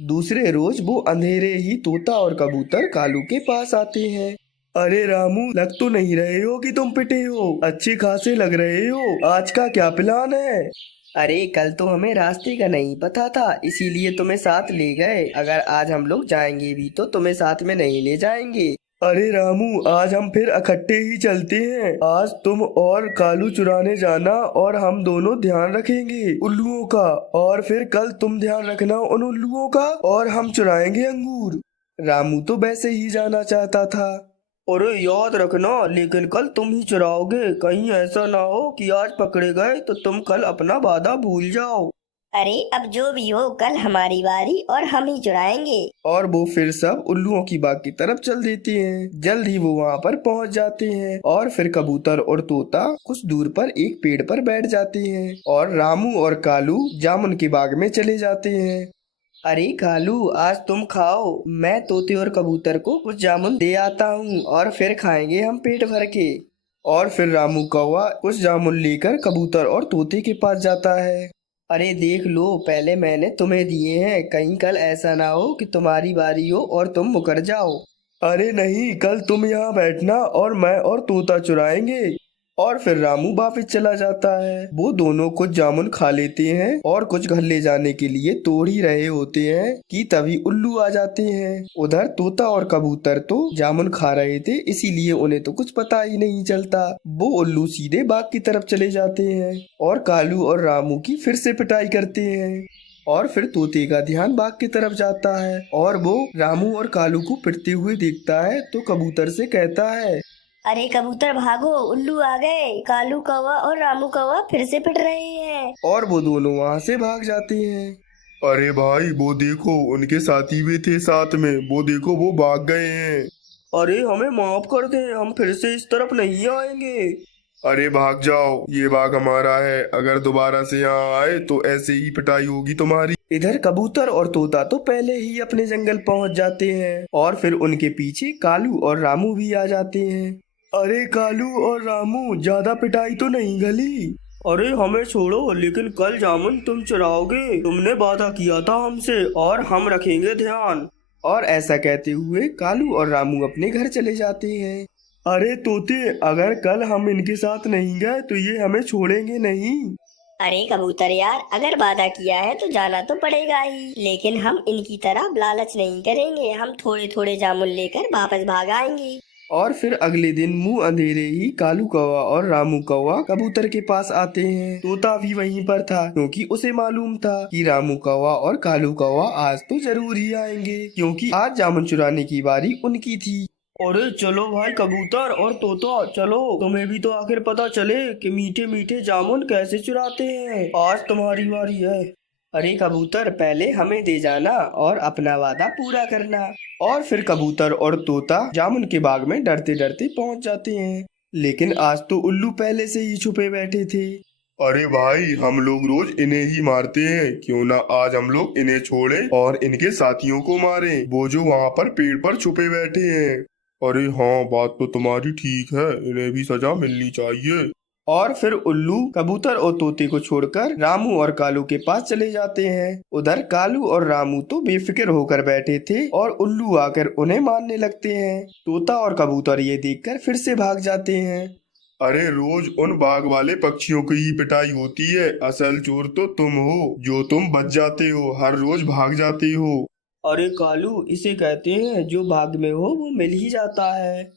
दूसरे रोज वो अंधेरे ही तोता और कबूतर कालू के पास आते हैं। अरे रामू, लग तो नहीं रहे हो कि तुम पिटे हो, अच्छे खासे लग रहे हो। आज का क्या प्लान है? अरे कल तो हमें रास्ते का नहीं पता था, इसीलिए तुम्हें साथ ले गए। अगर आज हम लोग जाएंगे भी तो तुम्हें साथ में नहीं ले जाएंगे। अरे रामू, आज हम फिर इकट्ठे ही चलते हैं। आज तुम और कालू चुराने जाना और हम दोनों ध्यान रखेंगे उल्लुओं का, और फिर कल तुम ध्यान रखना उन उल्लुओं का, और हम चुराएंगे अंगूर। रामू तो वैसे ही जाना चाहता था। अरे याद रखना, लेकिन कल तुम ही चुराओगे। कहीं ऐसा ना हो कि आज पकड़े गए तो तुम कल अपना वादा भूल जाओ। अरे अब जो भी हो, कल हमारी बारी और हम ही चुराएंगे। और वो फिर सब उल्लुओं की बाग की तरफ चल देते हैं। जल्द ही वो वहाँ पर पहुँच जाते हैं और फिर कबूतर और तोता कुछ दूर पर एक पेड़ पर बैठ जाते हैं और रामू और कालू जामुन की बाग में चले जाते हैं। अरे कालू, आज तुम खाओ, मैं तोते और कबूतर को कुछ जामुन दे आता हूँ और फिर खाएंगे हम पेट भर के। और फिर रामू कौवा कुछ जामुन लेकर कबूतर और तोते के पास जाता है। अरे देख लो, पहले मैंने तुम्हें दिए हैं, कहीं कल ऐसा ना हो कि तुम्हारी बारी हो और तुम मुकर जाओ। अरे नहीं, कल तुम यहाँ बैठना और मैं और तोता चुराएंगे। और फिर रामू वापस चला जाता है। वो दोनों कुछ जामुन खा लेते हैं और कुछ घर ले जाने के लिए तोड़ ही रहे होते हैं कि तभी उल्लू आ जाते हैं। उधर तोता और कबूतर तो जामुन खा रहे थे, इसीलिए उन्हें तो कुछ पता ही नहीं चलता। वो उल्लू सीधे बाग की तरफ चले जाते हैं और कालू और रामू की फिर से पिटाई करते हैं। और फिर तोते का ध्यान बाग की तरफ जाता है और वो रामू और कालू को पिटते हुए देखता है तो कबूतर से कहता है, अरे कबूतर भागो, उल्लू आ गए। कालू कौवा और रामू कौवा फिर से पिट रहे हैं। और वो दोनों वहाँ से भाग जाते हैं। अरे भाई, वो देखो, उनके साथी भी थे साथ में, वो देखो वो भाग गए हैं। अरे हमें माफ कर दे, हम फिर से इस तरफ नहीं आएंगे। अरे भाग जाओ, ये बाग हमारा है, अगर दोबारा से यहाँ आए तो ऐसे ही पिटाई होगी तुम्हारी। इधर कबूतर और तोता तो पहले ही अपने जंगल पहुंच जाते हैं और फिर उनके पीछे कालू और रामू भी आ जाते हैं। अरे कालू और रामू, ज्यादा पिटाई तो नहीं गली? अरे हमें छोड़ो, लेकिन कल जामुन तुम चुराओगे, तुमने वादा किया था हमसे और हम रखेंगे ध्यान। और ऐसा कहते हुए कालू और रामू अपने घर चले जाते हैं। अरे तोते, अगर कल हम इनके साथ नहीं गए तो ये हमें छोड़ेंगे नहीं। अरे कबूतर यार, अगर वादा किया है तो जाना तो पड़ेगा ही, लेकिन हम इनकी तरह लालच नहीं करेंगे। हम थोड़े थोड़े जामुन लेकर वापस भाग आएंगे। और फिर अगले दिन मुंह अंधेरे ही कालू कौवा और रामू कौवा कबूतर के पास आते हैं। तोता भी वहीं पर था क्योंकि उसे मालूम था कि रामू कौवा और कालू कौवा आज तो जरूर ही आएंगे, क्योंकि आज जामुन चुराने की बारी उनकी थी। अरे चलो भाई कबूतर और तोता, चलो, तुम्हें भी तो आखिर पता चले कि मीठे मीठे जामुन कैसे चुराते हैं। आज तुम्हारी बारी है। अरे कबूतर, पहले हमें दे जाना और अपना वादा पूरा करना। और फिर कबूतर और तोता जामुन के बाग में डरते डरते पहुंच जाते हैं, लेकिन आज तो उल्लू पहले से ही छुपे बैठे थे। अरे भाई, हम लोग रोज इन्हें ही मारते हैं, क्यों ना आज हम लोग इन्हें छोड़ें और इनके साथियों को मारें, वो जो वहाँ पर पेड़ पर छुपे बैठे हैं। अरे हाँ, बात तो तुम्हारी ठीक है, इन्हें भी सजा मिलनी चाहिए। और फिर उल्लू कबूतर और तोते को छोड़कर रामू और कालू के पास चले जाते हैं। उधर कालू और रामू तो बेफिक्र होकर बैठे थे और उल्लू आकर उन्हें मारने लगते हैं। तोता और कबूतर ये देखकर फिर से भाग जाते हैं। अरे रोज उन बाग वाले पक्षियों की ही पिटाई होती है, असल चोर तो तुम हो, जो तुम बच जाते हो, हर रोज भाग जाते हो। अरे कालू, इसे कहते हैं जो भाग में हो वो मिल ही जाता है।